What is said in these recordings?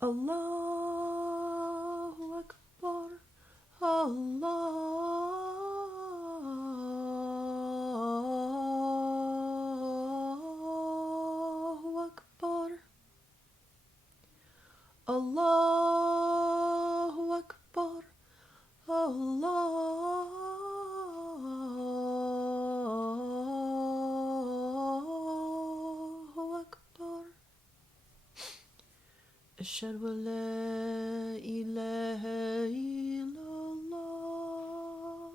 Allahu Akbar, Allahu Akbar, Allahu Akbar, Allahu Akbar. أشهد أن لا إله إلا الله.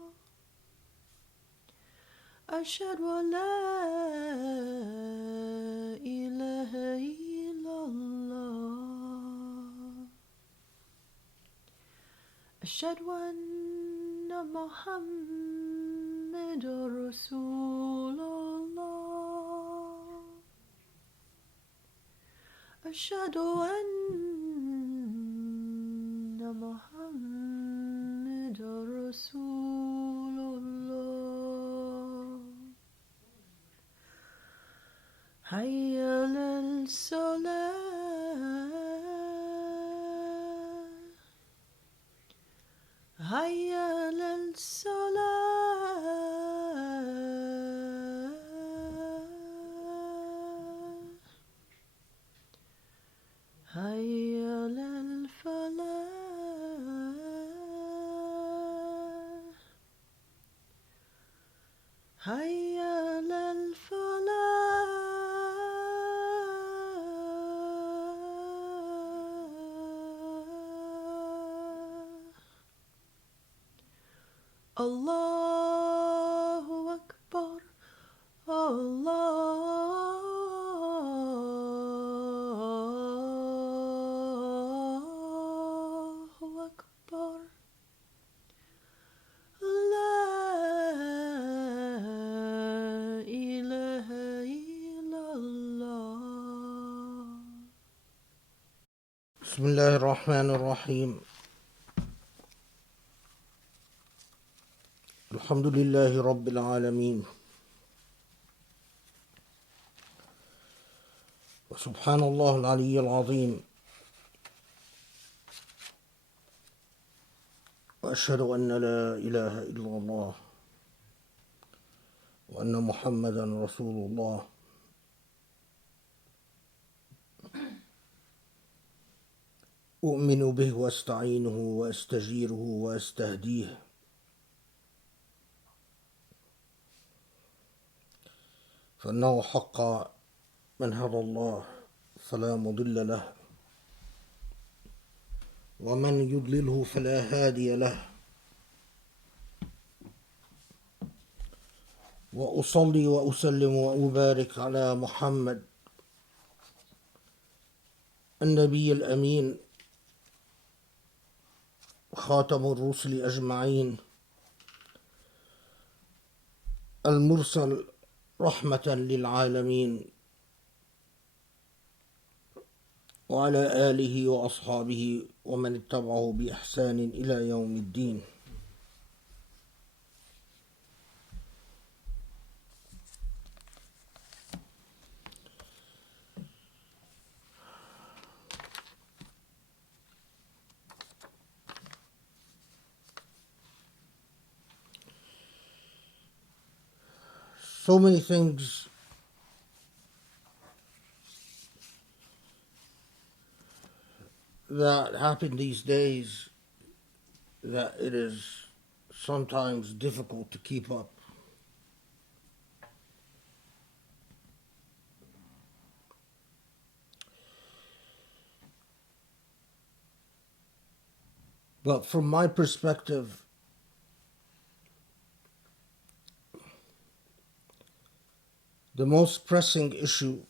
أشهد أن لا إله إلا الله. أشهد أن محمد رسول الله. أشهد أن محمد رسول الله. حي على الصلاة. حي على الصلاة. حي على الفلاح. حي على الفلاح. الله أكبر، الله أكبر. لا إله إلا الله. بسم الله الرحمن الرحيم. الحمد لله رب العالمين، وسبحان الله العلي العظيم، وأشهد أن لا إله إلا الله وأن محمدا رسول الله. أؤمن به وأستعينه وأستجيره وأستهديه، فإنه حقا من هدى الله فلا مضل له، ومن يضلله فلا هادي له. وأصلي وأسلم وأبارك على محمد النبي الأمين، خاتم الرسل أجمعين، المرسل رحمة للعالمين، وعلى آله وأصحابه ومن اتبعه بإحسان إلى يوم الدين. So many things that happen these days that it is sometimes difficult to keep up. But from my perspective, the most pressing issue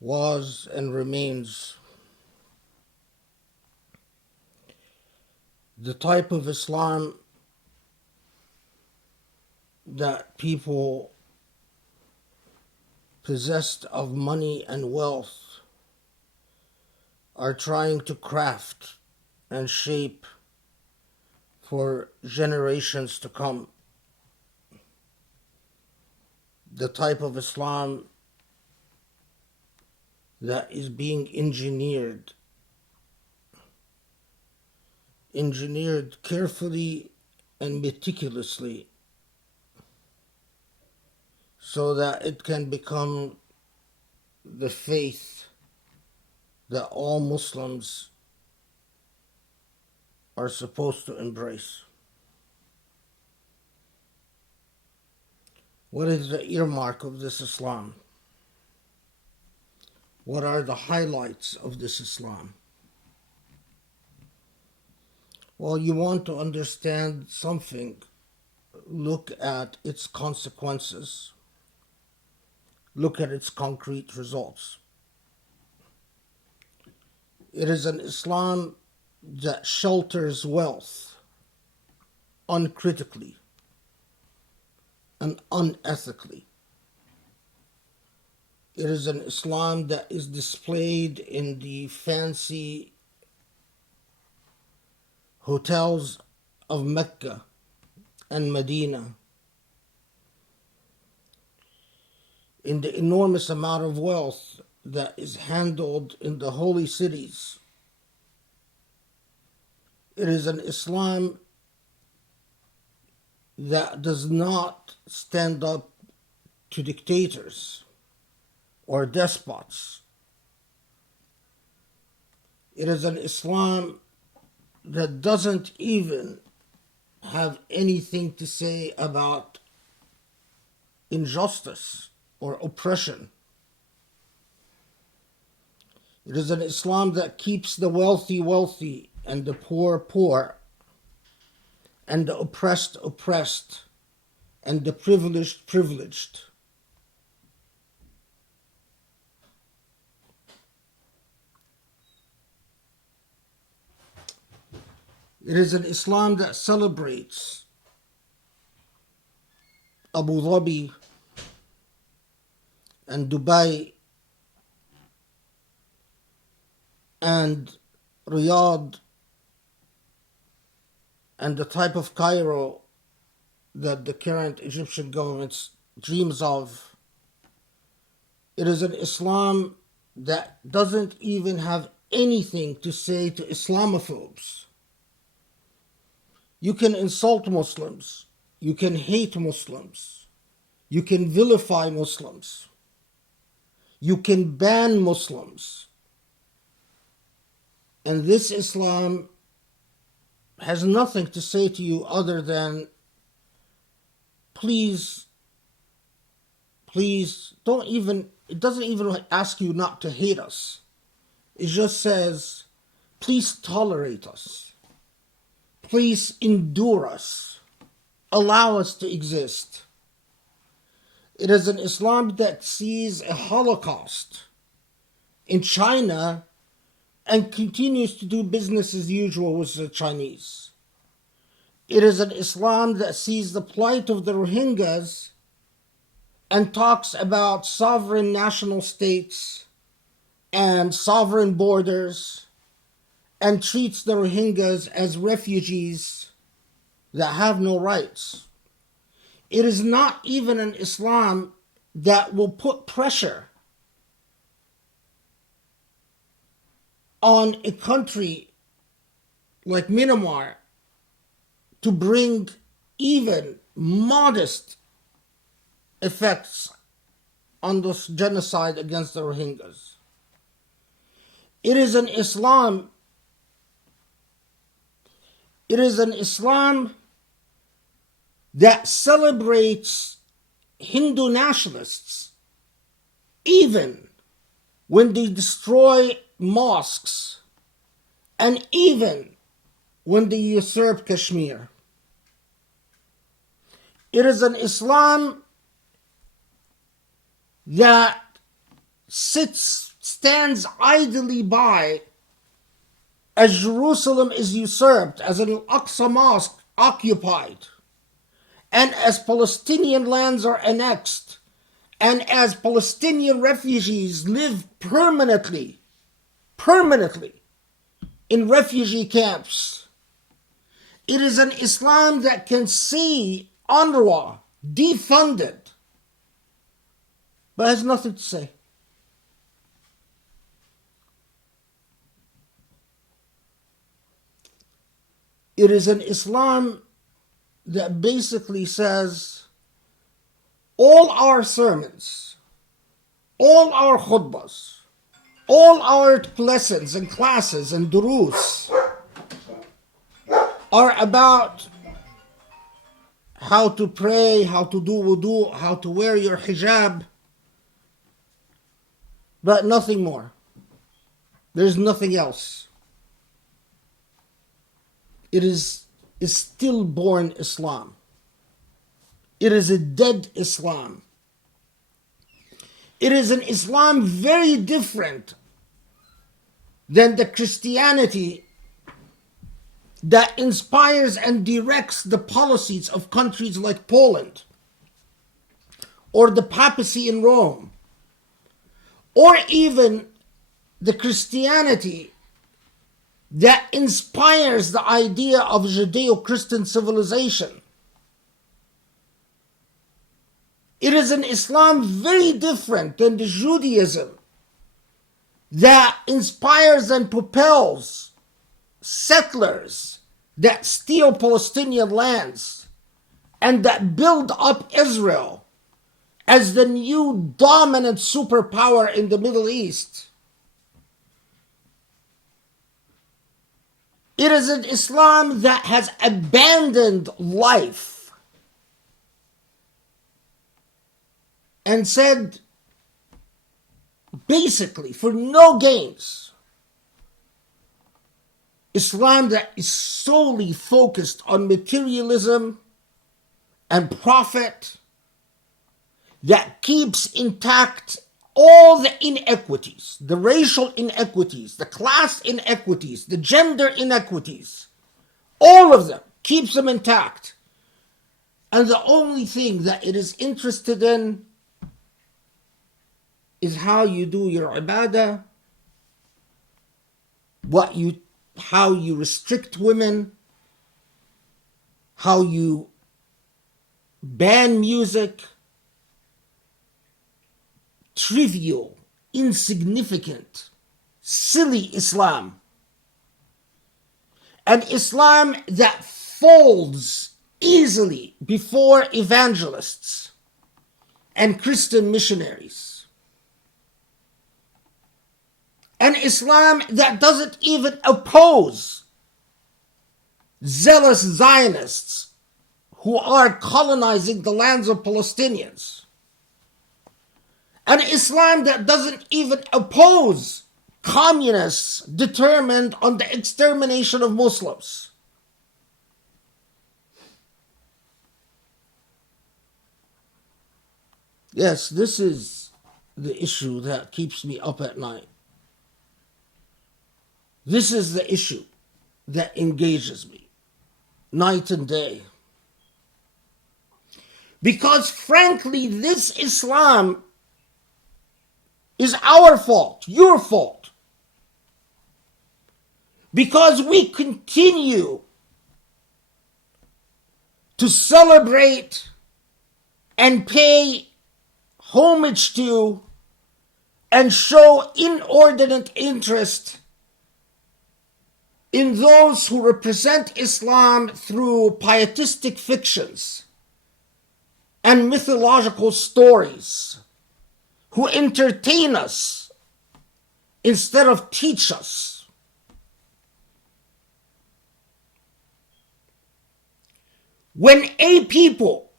was and remains the type of Islam that people possessed of money and wealth are trying to craft and shape for generations to come. The type of Islam that is being engineered carefully and meticulously so that it can become the faith that all Muslims are supposed to embrace. What is the earmark of this Islam? What are the highlights of this Islam? Well, you want to understand something, look at its consequences, look at its concrete results. It is an Islam that shelters wealth uncritically and unethically. It is an Islam that is displayed in the fancy hotels of Mecca and Medina, in the enormous amount of wealth that is handled in the holy cities. It is an Islam that does not stand up to dictators or despots. It is an Islam that doesn't even have anything to say about injustice or oppression. It is an Islam that keeps the wealthy wealthy and the poor poor, and the oppressed oppressed, and the privileged privileged. It is an Islam that celebrates Abu Dhabi and Dubai and Riyadh and the type of Cairo that the current Egyptian government dreams of. It is an Islam that doesn't even have anything to say to Islamophobes. You can insult Muslims, you can hate Muslims, you can vilify Muslims, you can ban Muslims. And this Islam has nothing to say to you other than, please don't even, it doesn't even ask you not to hate us. It just says, please tolerate us. Please endure us. Allow us to exist. It is an Islam that sees a Holocaust in China and continues to do business as usual with the Chinese. It is an Islam that sees the plight of the Rohingyas and talks about sovereign national states and sovereign borders and treats the Rohingyas as refugees that have no rights. It is not even an Islam that will put pressure on a country like Myanmar to bring even modest effects on this genocide against the Rohingyas. It is an Islam that celebrates Hindu nationalists even when they destroy mosques and even when they usurp Kashmir. It is an Islam that stands idly by as Jerusalem is usurped, as an Al-Aqsa Mosque occupied, and as Palestinian lands are annexed, and as Palestinian refugees live permanently in refugee camps. It is an Islam that can see UNRWA defunded, but has nothing to say. It is an Islam that basically says all our sermons, all our khutbahs, all our lessons and classes and durus are about how to pray, how to do wudu, how to wear your hijab, but nothing more. There's nothing else. It is a stillborn Islam. It is a dead Islam. It is an Islam very different than the Christianity that inspires and directs the policies of countries like Poland, or the papacy in Rome, or even the Christianity that inspires the idea of Judeo-Christian civilization. It is an Islam very different than the Judaism that inspires and propels settlers that steal Palestinian lands and that build up Israel as the new dominant superpower in the Middle East. It is an Islam that has abandoned life and said, basically, for no gains, Islam that is solely focused on materialism and profit, that keeps intact all the inequities, the racial inequities, the class inequities, the gender inequities, all of them, keeps them intact. And the only thing that it is interested in is how you do your ibadah, how you restrict women, how you ban music. Trivial, insignificant, silly Islam. An Islam that folds easily before evangelists and Christian missionaries. An Islam that doesn't even oppose zealous Zionists who are colonizing the lands of Palestinians. An Islam that doesn't even oppose communists determined on the extermination of Muslims. Yes, this is the issue that keeps me up at night. This is the issue that engages me night and day. Because frankly, this Islam is our fault, your fault. Because we continue to celebrate and pay homage to and show inordinate interest in those who represent Islam through pietistic fictions and mythological stories, who entertain us instead of teach us. When a people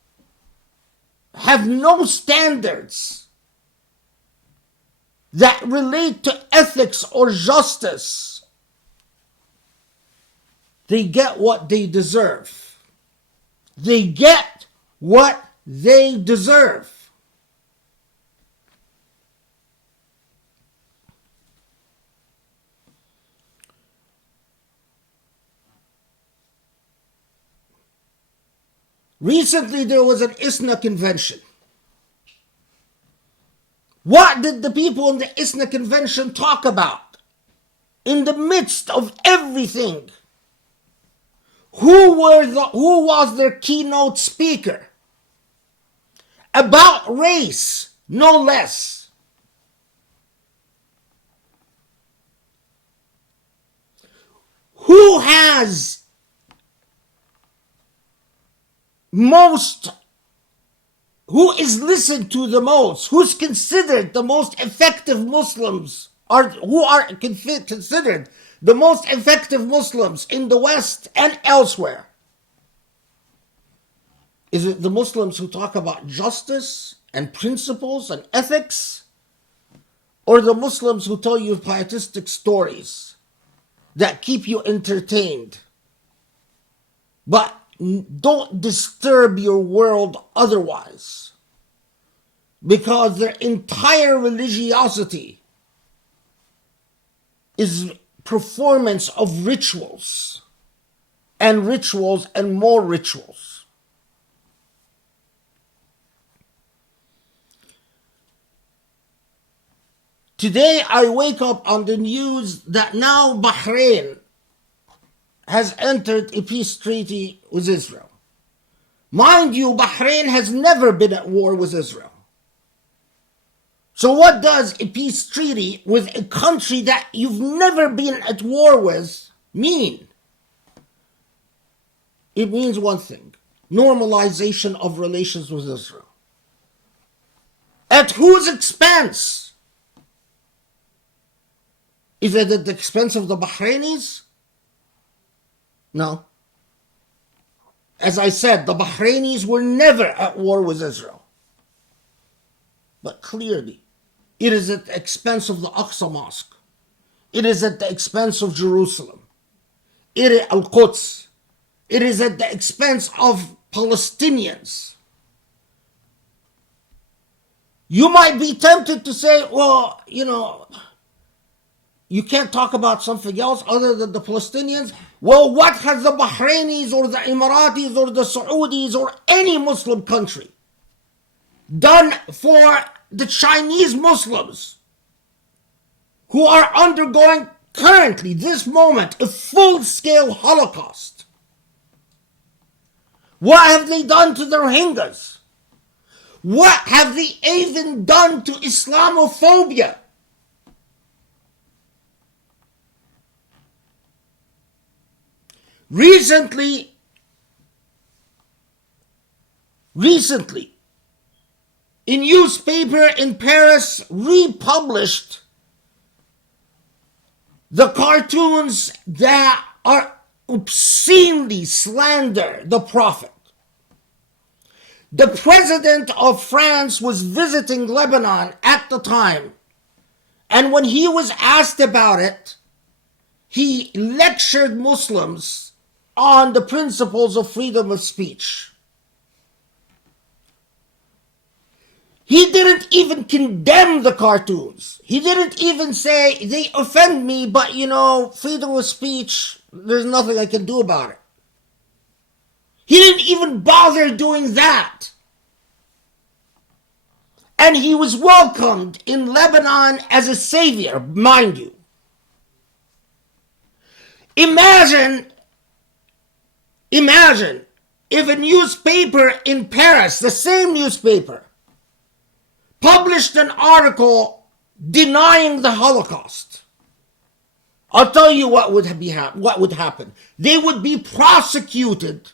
have no standards that relate to ethics or justice, they get what they deserve. They get what they deserve. Recently, there was an ISNA convention. What did the people in the ISNA convention talk about? In the midst of everything, who was their keynote speaker? About race, no less. Who has is listened to the most, who's considered the most effective Muslims, who are considered the most effective Muslims in the West and elsewhere? Is it the Muslims who talk about justice and principles and ethics? Or the Muslims who tell you pietistic stories that keep you entertained, but don't disturb your world otherwise? Because their entire religiosity is performance of rituals and more rituals. Today I wake up on the news that now Bahrain has entered a peace treaty with Israel. Mind you, Bahrain has never been at war with Israel. So what does a peace treaty with a country that you've never been at war with mean? It means one thing: normalization of relations with Israel. At whose expense? Is it at the expense of the Bahrainis? No. As I said, the Bahrainis were never at war with Israel. But clearly, it is at the expense of the Aqsa Mosque. It is at the expense of Jerusalem. It is Al-Quds. It is at the expense of Palestinians. You might be tempted to say, well, you can't talk about something else other than the Palestinians. Well, what has the Bahrainis or the Emiratis or the Saudis or any Muslim country done for the Chinese Muslims who are undergoing currently, this moment, a full-scale Holocaust? What have they done to the Rohingyas? What have they even done to Islamophobia? Recently, a newspaper in Paris republished the cartoons that are obscenely slander the Prophet. The president of France was visiting Lebanon at the time, and when he was asked about it, he lectured Muslims on the principles of freedom of speech. He didn't even condemn the cartoons. He didn't even say, they offend me, but freedom of speech, there's nothing I can do about it. He didn't even bother doing that. And he was welcomed in Lebanon as a savior, mind you. Imagine if a newspaper in Paris, the same newspaper, published an article denying the Holocaust. I'll tell you what would happen. They would be prosecuted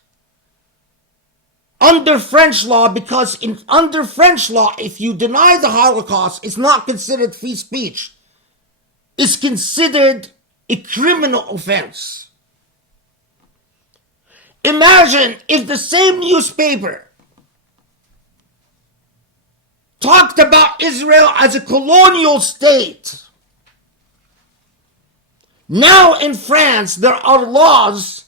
under French law, because under French law, if you deny the Holocaust, it's not considered free speech. It's considered a criminal offense. Imagine if the same newspaper talked about Israel as a colonial state. Now in France, there are laws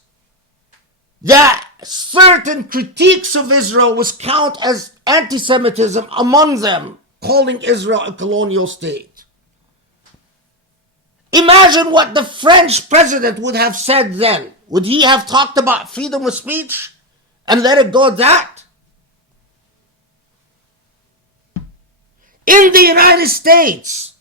that certain critiques of Israel was counted as anti-Semitism, among them calling Israel a colonial state. Imagine what the French president would have said then. Would he have talked about freedom of speech and let it go at that? In the United States,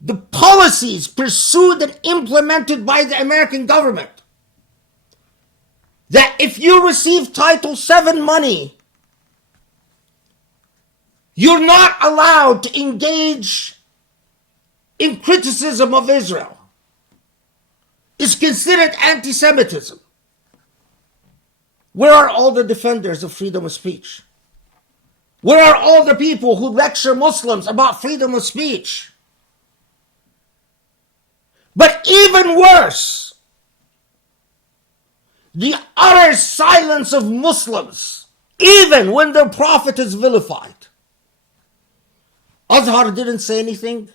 the policies pursued and implemented by the American government, that if you receive Title VII money, you're not allowed to engage in criticism of Israel. is considered anti-Semitism. Where are all the defenders of freedom of speech? Where are all the people who lecture Muslims about freedom of speech? But even worse, the utter silence of Muslims, even when their prophet is vilified. Azhar didn't say anything.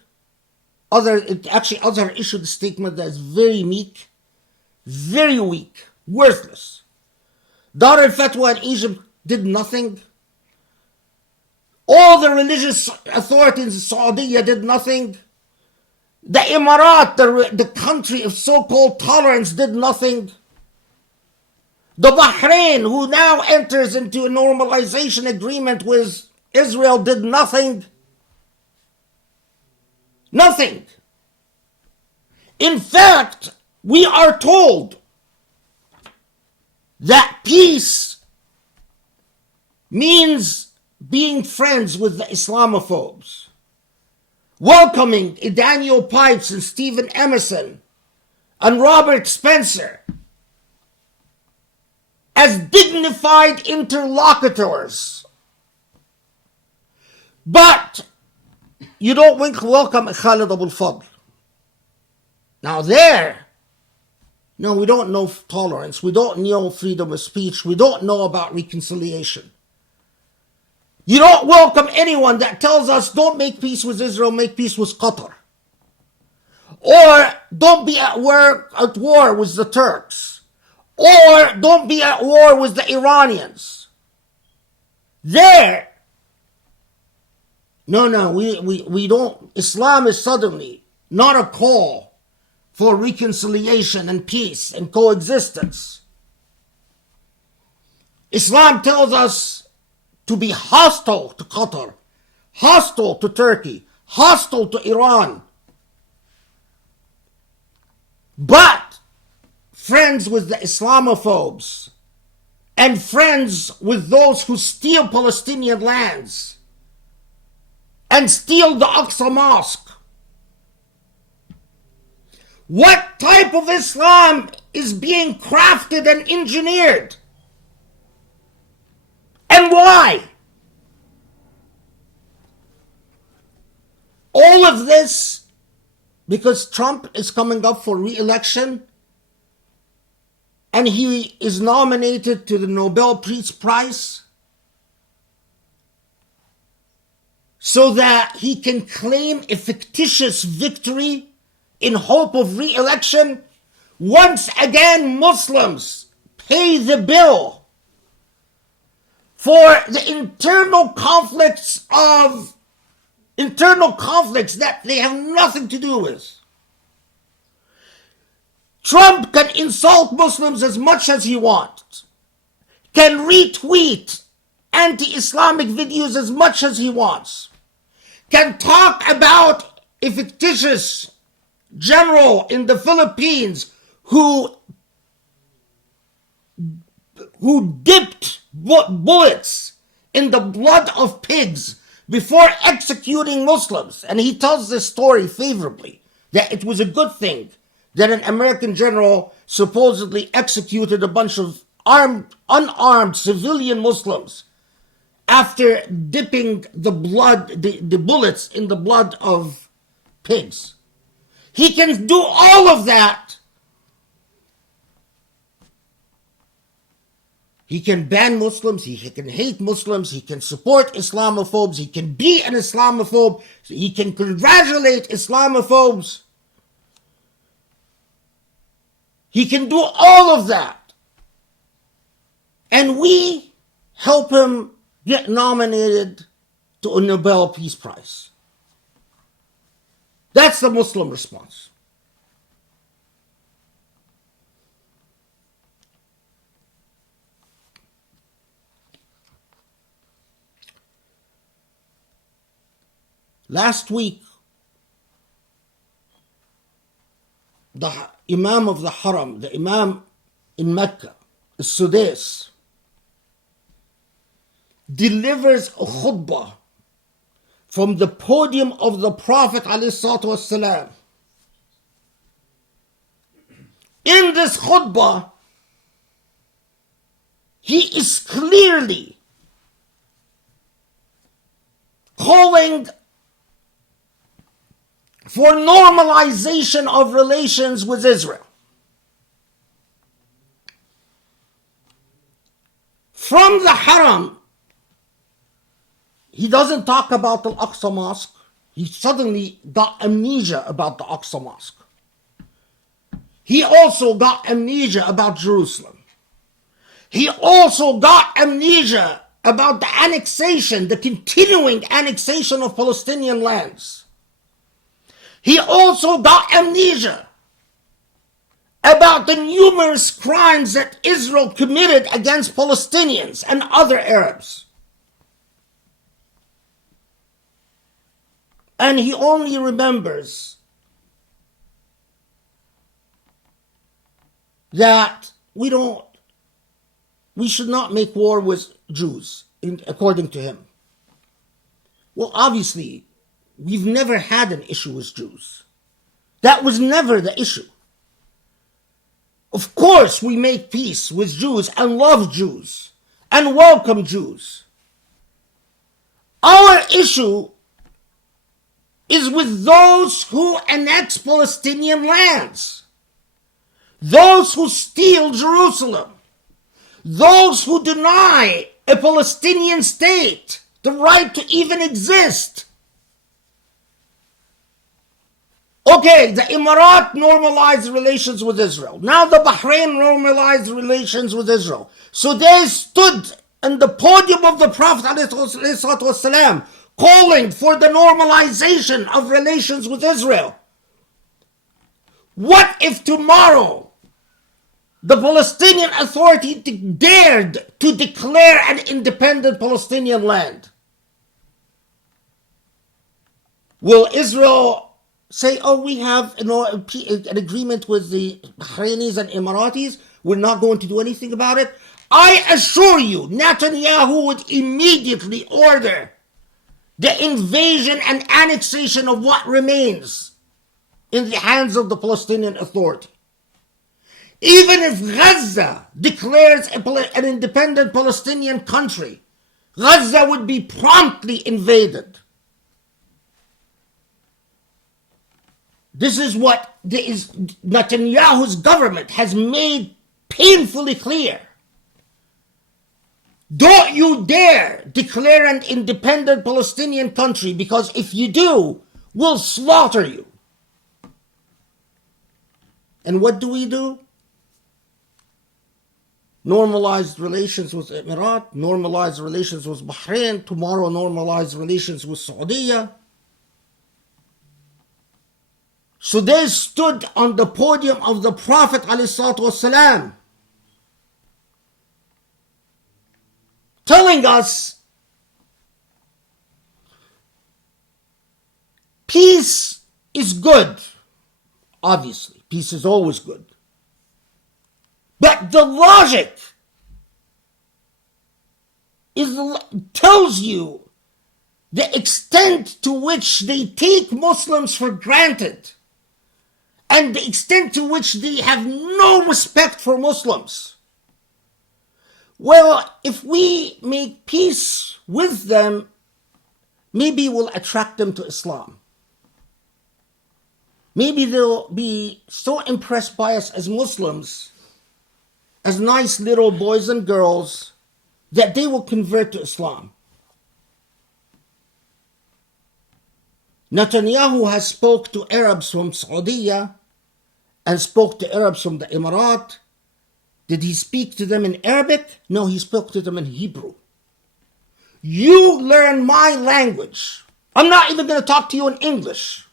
Azhar issued a statement that is very meek, very weak, worthless. Dar al-Fatwa in Egypt did nothing. All the religious authorities in Saudi did nothing. The Emirat, the country of so-called tolerance, did nothing. The Bahrain, who now enters into a normalization agreement with Israel, did nothing. Nothing. In fact, we are told that peace means being friends with the Islamophobes, welcoming Daniel Pipes and Stephen Emerson and Robert Spencer as dignified interlocutors. But you don't welcome Khalid Abul Fadl. Now no, we don't know tolerance. We don't know freedom of speech. We don't know about reconciliation. You don't welcome anyone that tells us don't make peace with Israel, make peace with Qatar. Or don't be at war with the Turks. Or don't be at war with the Iranians. No, we don't. Islam is suddenly not a call for reconciliation and peace and coexistence. Islam tells us to be hostile to Qatar, hostile to Turkey, hostile to Iran, but friends with the Islamophobes and friends with those who steal Palestinian lands and steal the Aqsa Mosque. What type of Islam is being crafted and engineered? And why? All of this because Trump is coming up for re-election and he is nominated to the Nobel Peace Prize so that he can claim a fictitious victory in hope of re-election. Once again, Muslims pay the bill for the internal conflicts that they have nothing to do with. Trump can insult Muslims as much as he wants, can retweet anti-Islamic videos as much as he wants, can talk about a fictitious general in the Philippines who dipped bullets in the blood of pigs before executing Muslims. And he tells this story favorably, that it was a good thing that an American general supposedly executed a bunch of unarmed civilian Muslims after dipping the bullets in the blood of pigs. He can do all of that. He can ban Muslims, he can hate Muslims, he can support Islamophobes, he can be an Islamophobe, he can congratulate Islamophobes. He can do all of that. And we help him get nominated to a Nobel Peace Prize. That's the Muslim response. Last week, the Imam of the Haram, the Imam in Mecca, Sudais, delivers a khutbah from the podium of the Prophet ﷺ, In this khutbah, he is clearly calling for normalization of relations with Israel. From the Haram, he doesn't talk about the Al-Aqsa Mosque. He suddenly got amnesia about the Al-Aqsa Mosque. He also got amnesia about Jerusalem. He also got amnesia about the annexation, the continuing annexation of Palestinian lands. He also got amnesia about the numerous crimes that Israel committed against Palestinians and other Arabs. And he only remembers that we should not make war with Jews, according to him. Well, obviously, we've never had an issue with Jews. That was never the issue. Of course, we make peace with Jews and love Jews and welcome Jews. Our issue is with those who annex Palestinian lands, those who steal Jerusalem, those who deny a Palestinian state the right to even exist. Okay, the Emirat normalized relations with Israel. Now the Bahrain normalized relations with Israel. So they stood on the podium of the Prophet ﷺ, calling for the normalization of relations with Israel. What if tomorrow the Palestinian Authority dared to declare an independent Palestinian land? Will Israel say, oh, we have an agreement with the Bahrainis and Emiratis, we're not going to do anything about it? I assure you, Netanyahu would immediately order the invasion and annexation of what remains in the hands of the Palestinian Authority. Even if Gaza declares an independent Palestinian country, Gaza would be promptly invaded. This is what Netanyahu's government has made painfully clear. Don't you dare declare an independent Palestinian country, because if you do, we'll slaughter you. And what do? Normalized relations with Emirat, normalized relations with Bahrain, tomorrow normalized relations with Saudi. So they stood on the podium of the Prophet ﷺ, telling us peace is good. Obviously, peace is always good. But the logic tells you the extent to which they take Muslims for granted, and the extent to which they have no respect for Muslims. Well, if we make peace with them, maybe we'll attract them to Islam. Maybe they'll be so impressed by us as Muslims, as nice little boys and girls, that they will convert to Islam. Netanyahu has spoke to Arabs from Saudi and spoke to Arabs from the Emirat. Did he speak to them in Arabic? No, he spoke to them in Hebrew. You learn my language. I'm not even going to talk to you in English.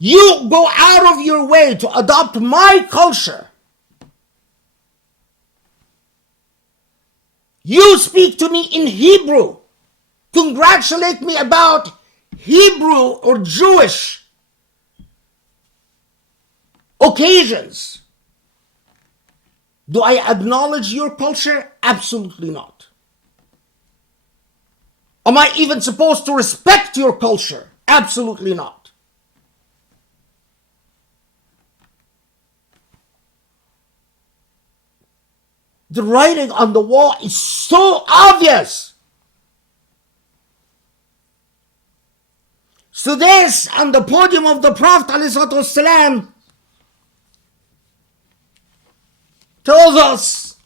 You go out of your way to adopt my culture. You speak to me in Hebrew. Congratulate me about Hebrew or Jewish occasions. Do I acknowledge your culture? Absolutely not. Am I even supposed to respect your culture? Absolutely not. The writing on the wall is so obvious. So this, on the podium of the Prophet ﷺ, tells us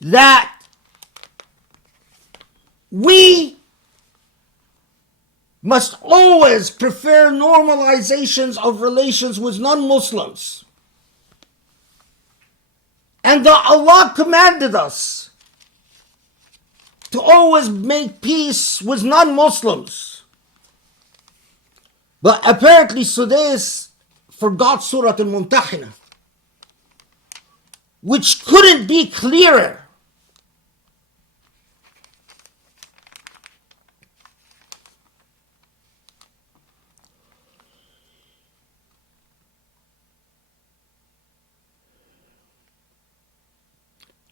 that we must always prefer normalizations of relations with non-Muslims. And that Allah commanded us to always make peace with non-Muslims. But apparently Sudais forgot Surah Al-Mumtahina, which couldn't be clearer.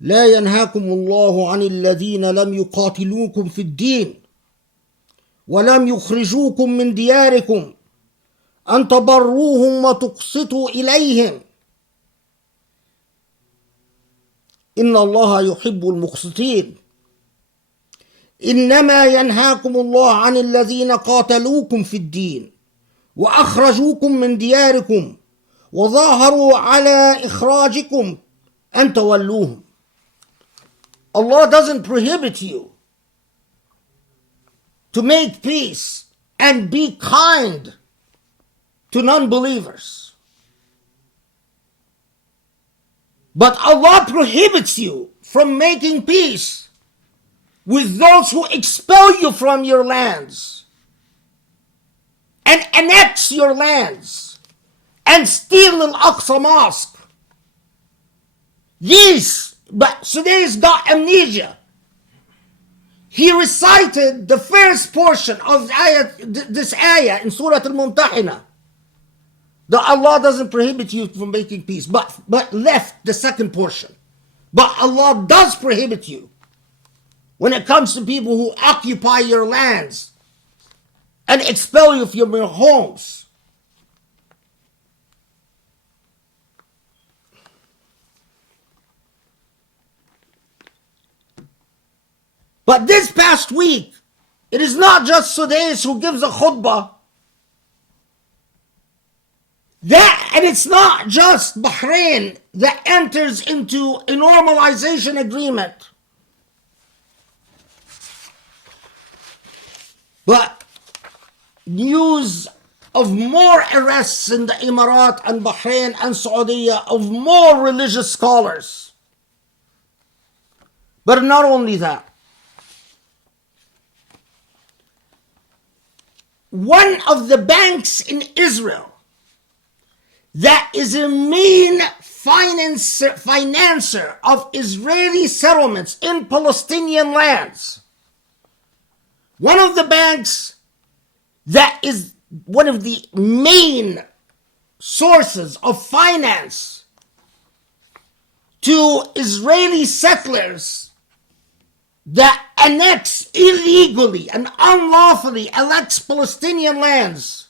لا ينهاكم الله عن الذين لم يقاتلوكم في الدين ولم يخرجوكم من دياركم أن تبروهم وتقسطوا إليهم إن الله يحب المقسطين إنما ينهاكم الله عن الذين قاتلوكم في الدين وأخرجوكم من دياركم وظاهروا على إخراجكم أن تولوهم. Allah doesn't prohibit you to make peace and be kind to non-believers. But Allah prohibits you from making peace with those who expel you from your lands and annex your lands and steal Al-Aqsa Mosque. But Sudais got amnesia. He recited the first portion of this ayah in Surah Al-Mumtahina, that Allah doesn't prohibit you from making peace, but left the second portion. But Allah does prohibit you when it comes to people who occupy your lands and expel you from your homes. But this past week, it is not just Sudais who gives a khutbah. And it's not just Bahrain that enters into a normalization agreement. But news of more arrests in the Emirat and Bahrain and Saudi of more religious scholars. But not only that. One of the banks in Israel that is a main financer of Israeli settlements in Palestinian lands, one of the banks that is one of the main sources of finance to Israeli settlers that annex illegally and unlawfully annex Palestinian lands,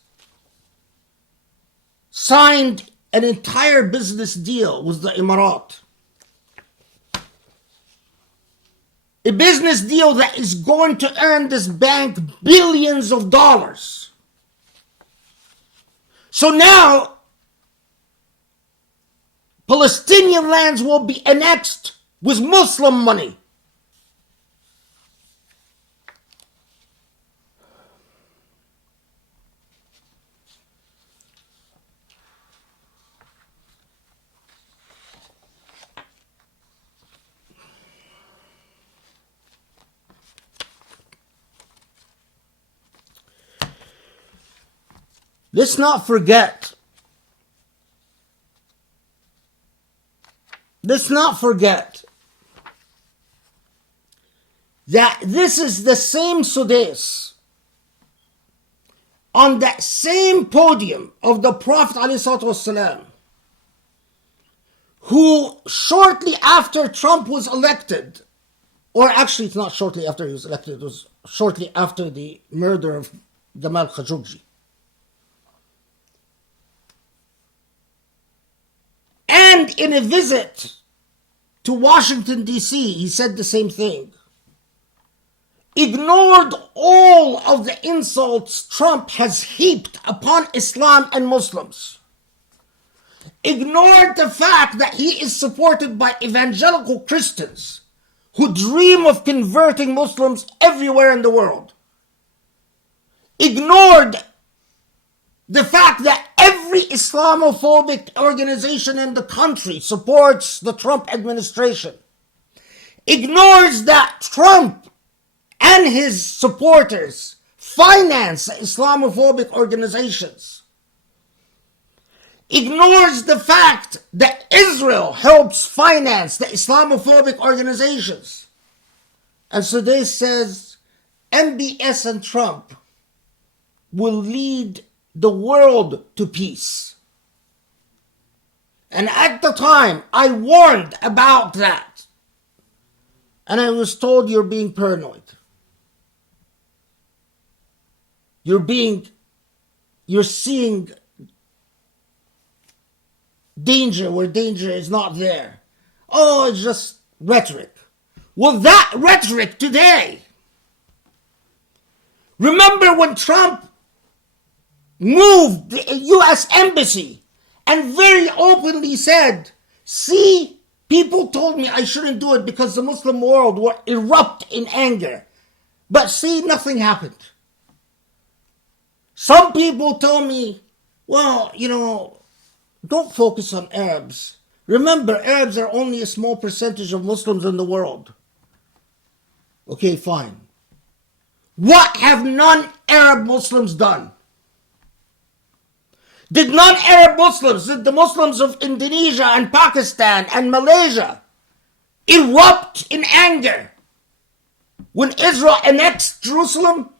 signed an entire business deal with the Emirat. A business deal that is going to earn this bank billions of dollars. So now, Palestinian lands will be annexed with Muslim money. Let's not forget that this is the same Sudais on that same podium of the Prophet ﷺ, who shortly after Trump was elected, or actually it's not shortly after he was elected, it was shortly after the murder of Jamal Khashoggi, And in a visit to Washington, D.C., he said the same thing. Ignored all of the insults Trump has heaped upon Islam and Muslims. Ignored the fact that he is supported by evangelical Christians who dream of converting Muslims everywhere in the world. Ignored the fact that every Islamophobic organization in the country supports the Trump administration. Ignores that Trump and his supporters finance Islamophobic organizations. Ignores the fact that Israel helps finance the Islamophobic organizations. And so this says MBS and Trump will lead the world to peace. And at the time, I warned about that. And I was told you're being paranoid. You're seeing danger where danger is not there. Oh, it's just rhetoric. Well, that rhetoric today. Remember when Trump moved the U.S. embassy and very openly said, see, people told me I shouldn't do it because the Muslim world will erupt in anger. But see, nothing happened. Some people told me, well, don't focus on Arabs. Remember, Arabs are only a small percentage of Muslims in the world. Okay, fine. What have non-Arab Muslims done? Did non-Arab Muslims, did the Muslims of Indonesia and Pakistan and Malaysia erupt in anger when Israel annexed Jerusalem?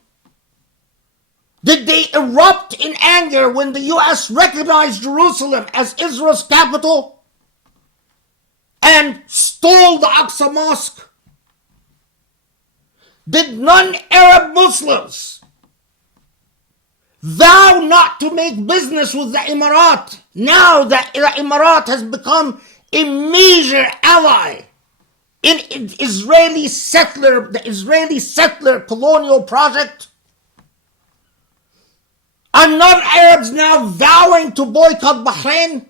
Did they erupt in anger when the U.S. recognized Jerusalem as Israel's capital and stole the Aqsa Mosque? Did non-Arab Muslims vow not to make business with the Emirat now that the Emirat has become a major ally in the Israeli settler colonial project? Are non-Arabs now vowing to boycott Bahrain?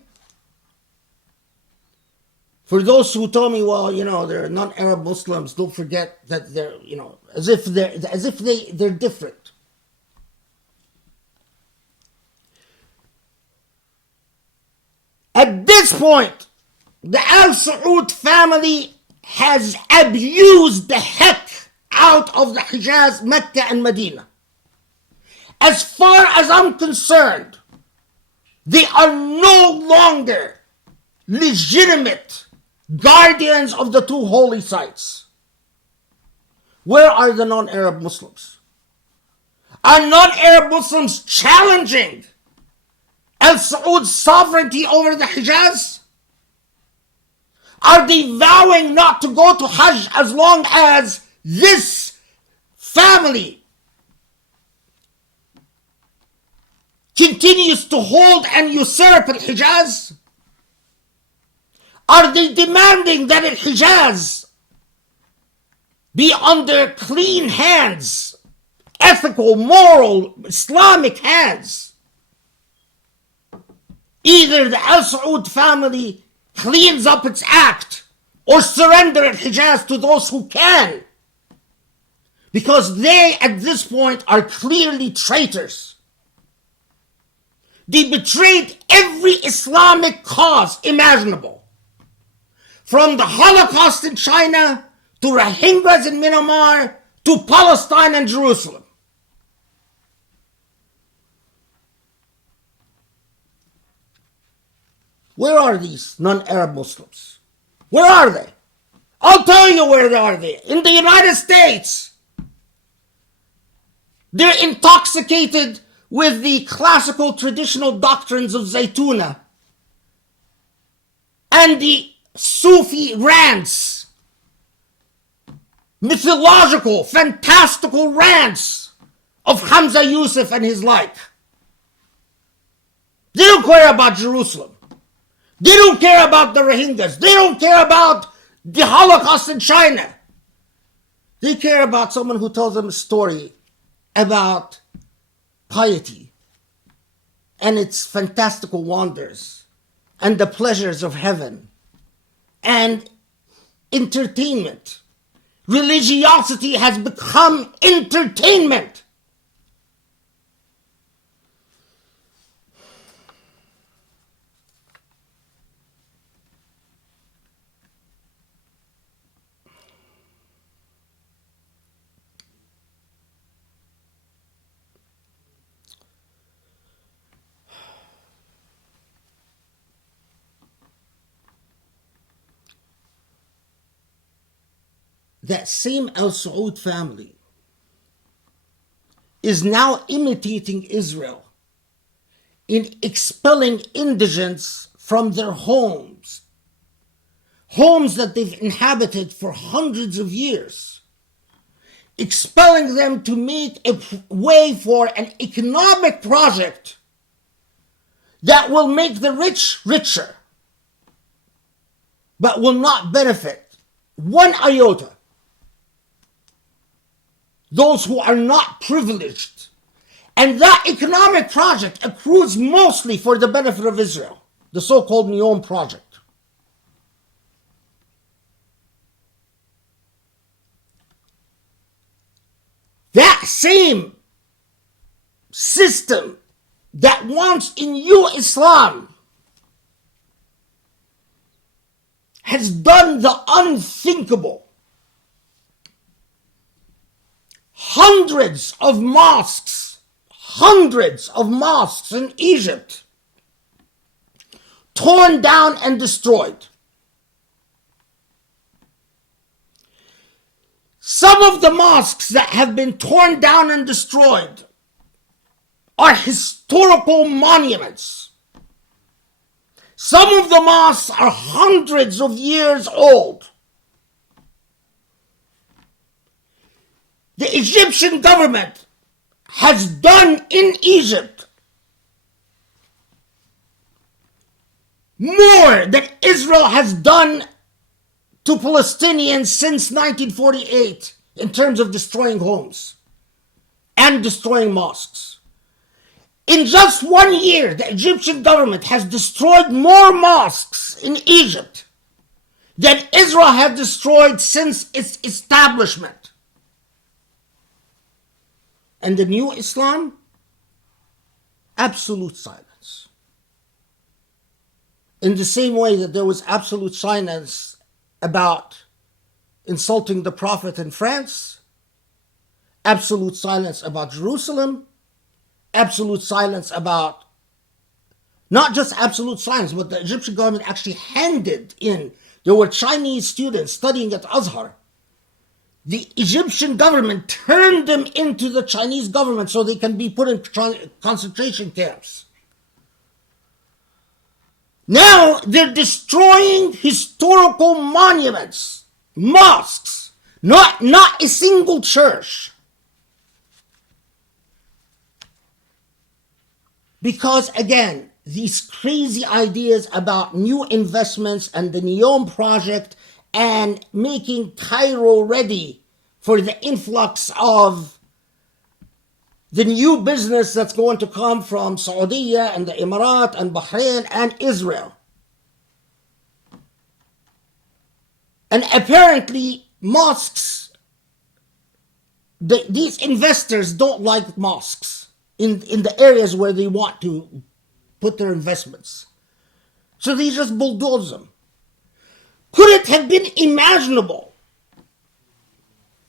For those who told me, well, they're non-Arab Muslims, don't forget that they're, as if they're different. At this point, the Al Saud family has abused the heck out of the Hijaz, Mecca, and Medina. As far as I'm concerned, they are no longer legitimate guardians of the two holy sites. Where are the non-Arab Muslims? Are non-Arab Muslims challenging Al Saud's sovereignty over the Hijaz? Are they vowing not to go to Hajj as long as this family continues to hold and usurp Al-Hijaz? Are they demanding that Al-Hijaz be under clean hands, ethical, moral, Islamic hands? Either the Al Saud family cleans up its act or surrender Al-Hijaz to those who can. Because they, at this point, are clearly traitors. They betrayed every Islamic cause imaginable. From the Holocaust in China, to Rohingyas in Myanmar, to Palestine and Jerusalem. Where are these non-Arab Muslims? Where are they? I'll tell you where are they. In the United States. They're intoxicated with the classical traditional doctrines of Zaytuna and the Sufi rants, mythological, fantastical rants of Hamza Yusuf and his like. They don't care about Jerusalem. They don't care about the Rohingyas. They don't care about the Holocaust in China. They care about someone who tells them a story about piety and its fantastical wonders and the pleasures of heaven and entertainment. Religiosity has become entertainment. That same Al Saud family is now imitating Israel in expelling indigents from their homes, homes that they've inhabited for hundreds of years, expelling them to make a way for an economic project that will make the rich richer, but will not benefit one iota those who are not privileged. And that economic project accrues mostly for the benefit of Israel, the so-called Neom project. That same system that wants a new Islam has done the unthinkable. Hundreds of mosques in Egypt torn down and destroyed. Some of the mosques that have been torn down and destroyed are historical monuments. Some of the mosques are hundreds of years old. The Egyptian government has done in Egypt more than Israel has done to Palestinians since 1948 in terms of destroying homes and destroying mosques. In just 1 year, the Egyptian government has destroyed more mosques in Egypt than Israel had destroyed since its establishment. And the new Islam? Absolute silence. In the same way that there was absolute silence about insulting the Prophet in France, absolute silence about Jerusalem, absolute silence about, not just absolute silence, but the Egyptian government actually handed in. There were Chinese students studying at Azhar. The Egyptian government turned them into the Chinese government so they can be put in concentration camps. Now they're destroying historical monuments, mosques, not a single church. Because again, these crazy ideas about new investments and the Neom project and making Cairo ready for the influx of the new business that's going to come from Saudi and the Emirat and Bahrain and Israel. And apparently mosques, these investors don't like mosques in the areas where they want to put their investments. So they just bulldoze them. Could it have been imaginable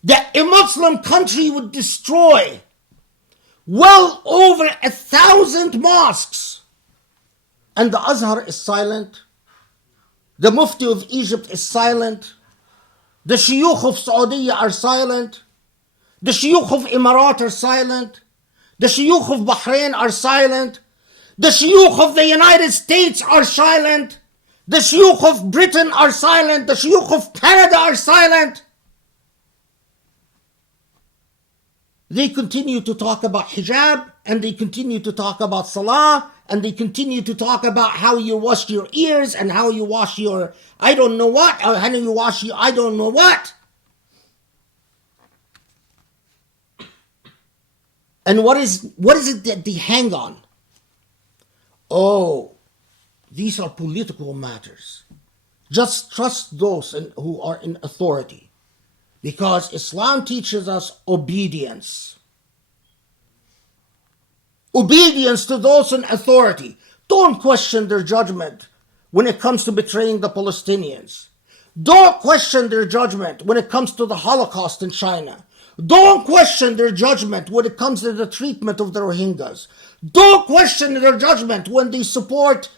that a Muslim country would destroy well over 1,000 mosques and the Azhar is silent? The Mufti of Egypt is silent. The Shuyukh of Saudi are silent. The Shuyukh of Emirat are silent. The Shuyukh of Bahrain are silent. The Shuyukh of the United States are silent. The Shuyukh of Britain are silent. The Shuyukh of Canada are silent. They continue to talk about hijab and they continue to talk about salah and they continue to talk about how you wash your ears and how you wash your I don't know what, or how you wash your I don't know what. And what is it that they hang on? Oh, these are political matters. Just trust those who are in authority, because Islam teaches us obedience. Obedience to those in authority. Don't question their judgment when it comes to betraying the Palestinians. Don't question their judgment when it comes to the Holocaust in China. Don't question their judgment when it comes to the treatment of the Rohingyas. Don't question their judgment when they support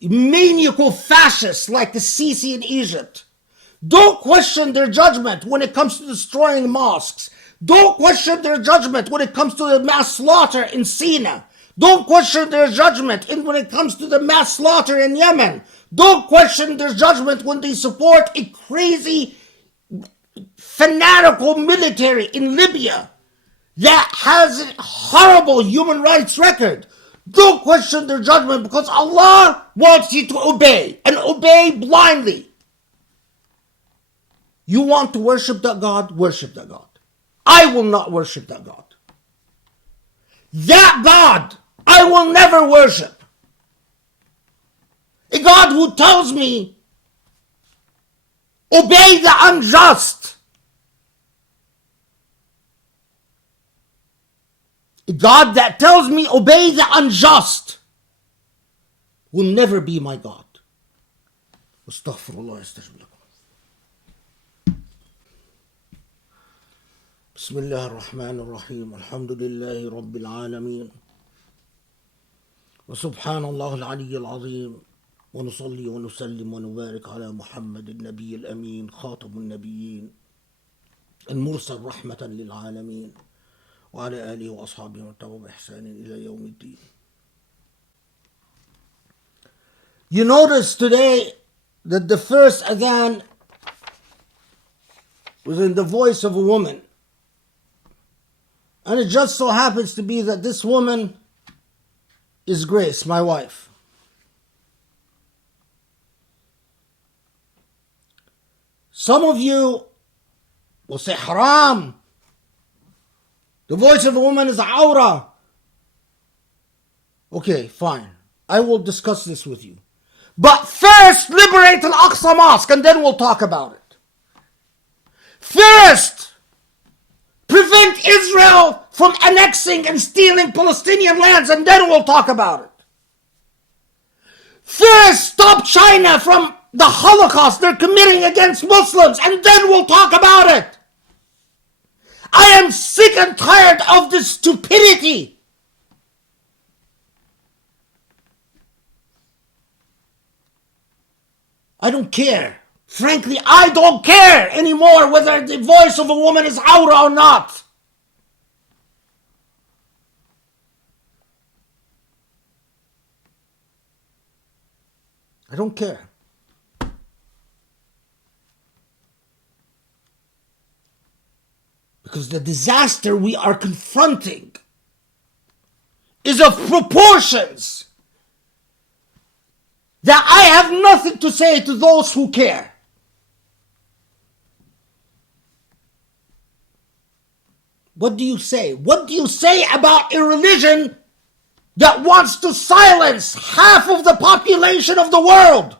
maniacal fascists like the Sisi in Egypt. Don't question their judgment when it comes to destroying mosques. Don't question their judgment when it comes to the mass slaughter in Sina. Don't question their judgment when it comes to the mass slaughter in Yemen. Don't question their judgment when they support a crazy, fanatical military in Libya that has a horrible human rights record. Don't question their judgment, because Allah wants you to obey, and obey blindly. You want to worship that God? Worship that God. I will not worship that God. That God I will never worship. A God who tells me, obey the unjust. A God that tells me, obey the unjust, will never be my God. Astaghfirullah, astaghfirullah. بسم الله الرحمن الرحيم الحمد لله رب العالمين وسبحان الله العلي العظيم ونصلي ونسلم ونبارك على محمد النبي الأمين خاتم النبيين المرسل رحمة للعالمين وعلى آله وأصحابه وتابعوا بإحسان إلى يوم الدين. You notice today that the first adhan was in the voice of a woman. And it just so happens to be that this woman is Grace, my wife. Some of you will say, haram. The voice of a woman is awra. Okay, fine. I will discuss this with you. But first, liberate Al-Aqsa Mosque, and then we'll talk about it. First, prevent Israel from annexing and stealing Palestinian lands, and then we'll talk about it. First, stop China from the Holocaust they're committing against Muslims, and then we'll talk about it. I am sick and tired of this stupidity. I don't care. Frankly, I don't care anymore whether the voice of a woman is awra or not. I don't care. Because the disaster we are confronting is of proportions that I have nothing to say to those who care. What do you say? What do you say about a religion that wants to silence half of the population of the world?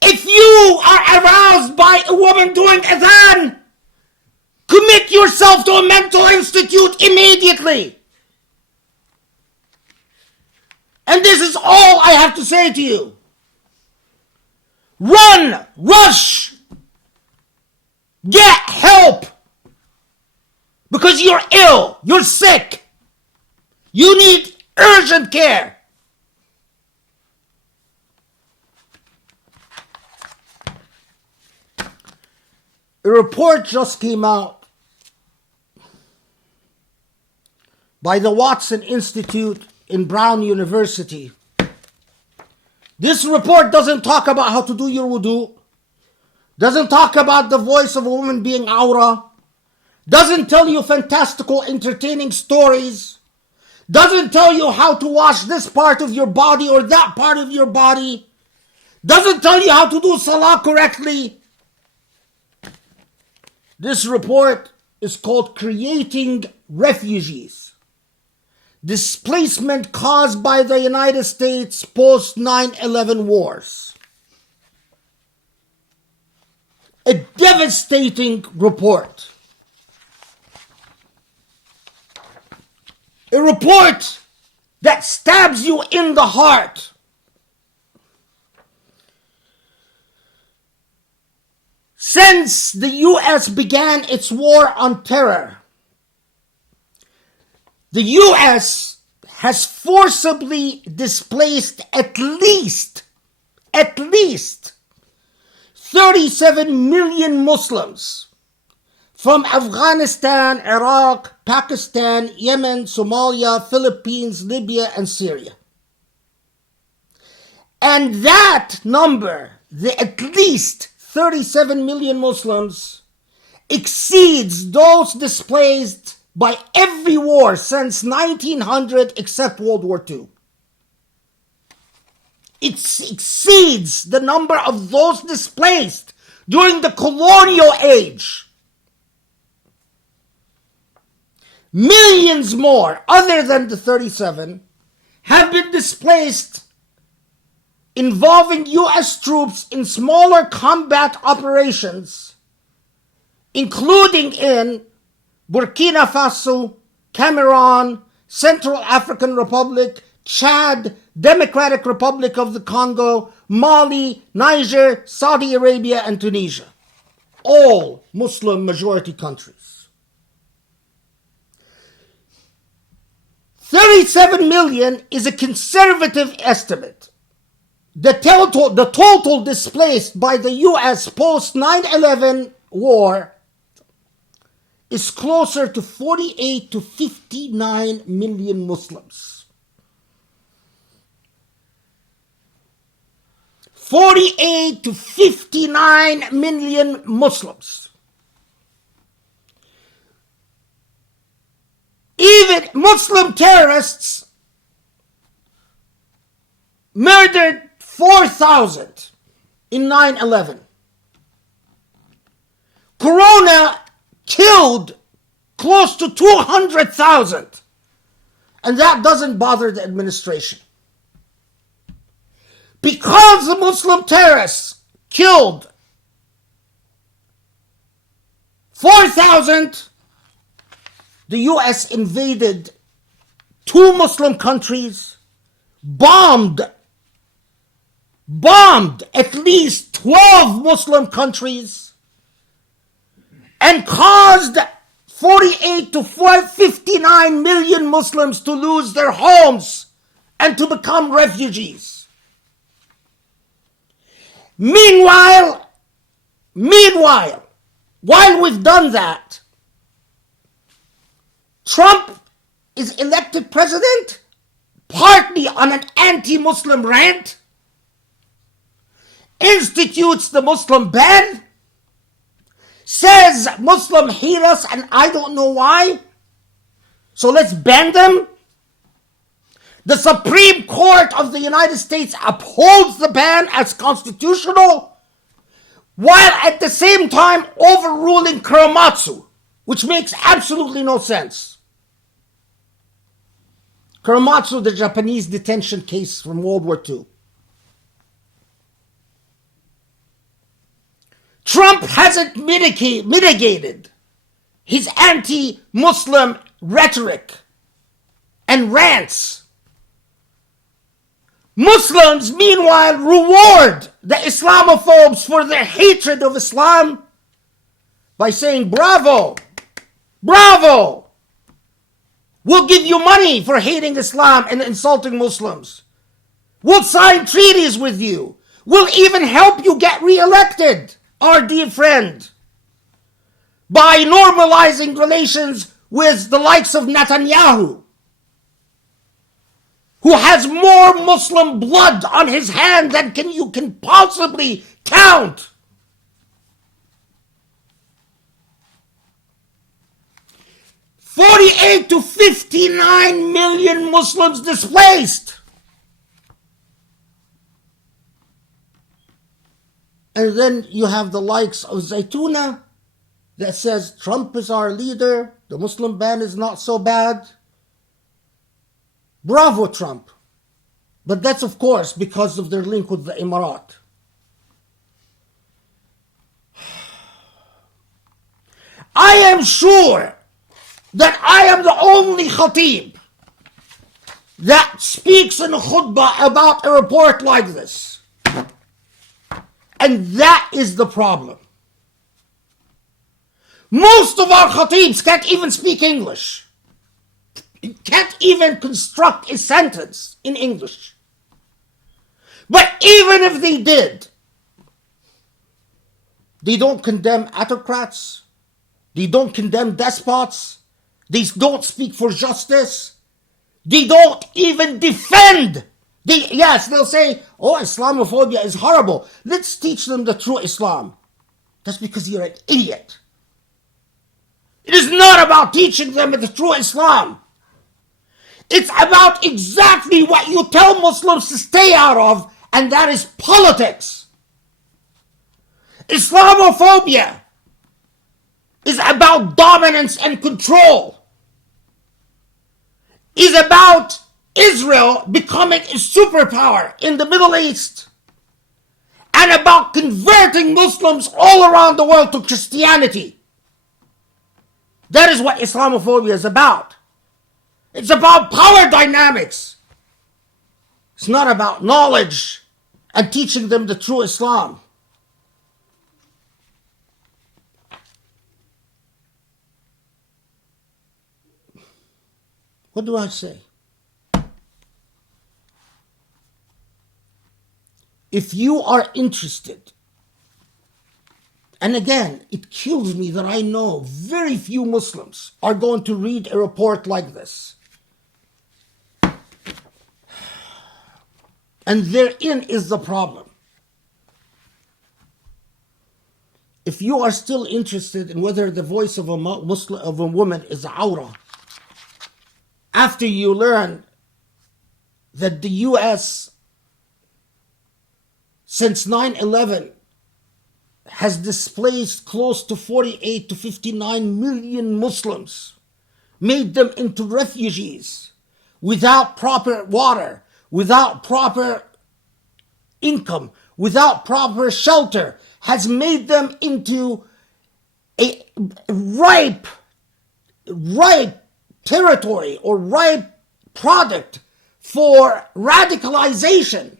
If you are aroused by a woman doing adhan, commit yourself to a mental institute immediately. And this is all I have to say to you. Run, rush, get help. Because you're ill, you're sick. You need urgent care. A report just came out by the Watson Institute in Brown University. This report doesn't talk about how to do your wudu, doesn't talk about the voice of a woman being awra, doesn't tell you fantastical, entertaining stories, doesn't tell you how to wash this part of your body or that part of your body, doesn't tell you how to do salah correctly. This report is called Creating Refugees: Displacement Caused by the United States Post 9/11 Wars. A devastating report. A report that stabs you in the heart. Since the US began its war on terror, the US has forcibly displaced at least 37 million Muslims from Afghanistan, Iraq, Pakistan, Yemen, Somalia, Philippines, Libya, and Syria. And that number, the at least 37 million Muslims, exceeds those displaced by every war since 1900 except World War II. It exceeds the number of those displaced during the colonial age. Millions more, other than the 37, have been displaced involving US troops in smaller combat operations, including in Burkina Faso, Cameroon, Central African Republic, Chad, Democratic Republic of the Congo, Mali, Niger, Saudi Arabia, and Tunisia. All Muslim majority countries. 37 million is a conservative estimate. The total displaced by the US post 9/11 war is closer to 48 to 59 million Muslims. 48 to 59 million Muslims. Even Muslim terrorists murdered 4,000 in 9/11. Corona killed close to 200,000. And that doesn't bother the administration. Because the Muslim terrorists killed 4,000, the US invaded 2 Muslim countries, bombed at least 12 Muslim countries, and caused 48 to 59 million Muslims to lose their homes and to become refugees. Meanwhile, while we've done that, Trump is elected president partly on an anti-Muslim rant, institutes the Muslim ban, says Muslims hate us and I don't know why, so let's ban them. The Supreme Court of the United States upholds the ban as constitutional, while at the same time overruling Korematsu, which makes absolutely no sense. Korematsu, the Japanese detention case from World War II. Trump hasn't mitigated his anti-Muslim rhetoric and rants. Muslims, meanwhile, reward the Islamophobes for their hatred of Islam by saying, bravo, bravo, we'll give you money for hating Islam and insulting Muslims. We'll sign treaties with you. We'll even help you get re-elected, our dear friend, by normalizing relations with the likes of Netanyahu, who has more Muslim blood on his hand than you can possibly count. 48 to 59 million Muslims displaced. And then you have the likes of Zaytuna that says Trump is our leader, the Muslim ban is not so bad. Bravo, Trump. But that's, of course, because of their link with the Emirat. I am sure that I am the only khatib that speaks in a khutbah about a report like this. And that is the problem. Most of our khatibs can't even speak English. Can't even construct a sentence in English. But even if they did, they don't condemn autocrats. They don't condemn despots. They don't speak for justice. They don't even defend. They'll say, oh, Islamophobia is horrible. Let's teach them the true Islam. That's because you're an idiot. It is not about teaching them the true Islam. It's about exactly what you tell Muslims to stay out of, and that is politics. Islamophobia is about dominance and control. Is about Israel becoming a superpower in the Middle East, and about converting Muslims all around the world to Christianity. That is what Islamophobia is about. It's about power dynamics. It's not about knowledge and teaching them the true Islam. What do I say? If you are interested, and again, it kills me that I know very few Muslims are going to read a report like this. And therein is the problem. If you are still interested in whether the voice of a Muslim, of a woman is awrah, after you learn that the US since 9/11 has displaced close to 48 to 59 million Muslims, made them into refugees without proper water, without proper income, without proper shelter, has made them into a ripe territory or ripe product for radicalization.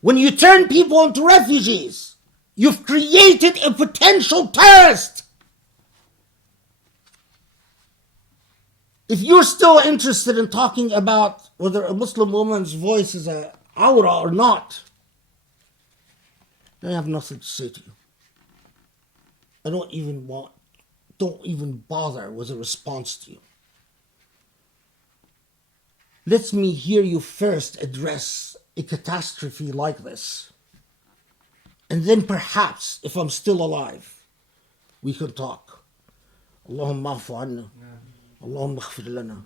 When you turn people into refugees, you've created a potential terrorist. If you're still interested in talking about whether a Muslim woman's voice is a awrah or not, I have nothing to say to you. I don't even bother with a response to you. Let me hear you first address a catastrophe like this. And then perhaps, if I'm still alive, we can talk. Allahumma afu anna. Allahumma aghfir lana.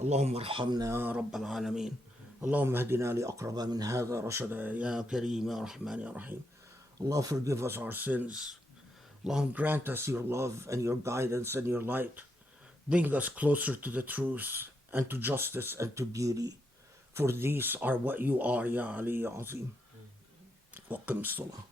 Allahumma arhamna ya Rabbal Alameen. Allahumma hadina li aqraba min hadha rashada ya Kareem ya Rahman ya Rahim. Allah forgive us our sins. Allah grant us your love and your guidance and your light. Bring us closer to the truth and to justice and to beauty. For these are what you are, Ya Ali Ya Azim. Waqim Salah.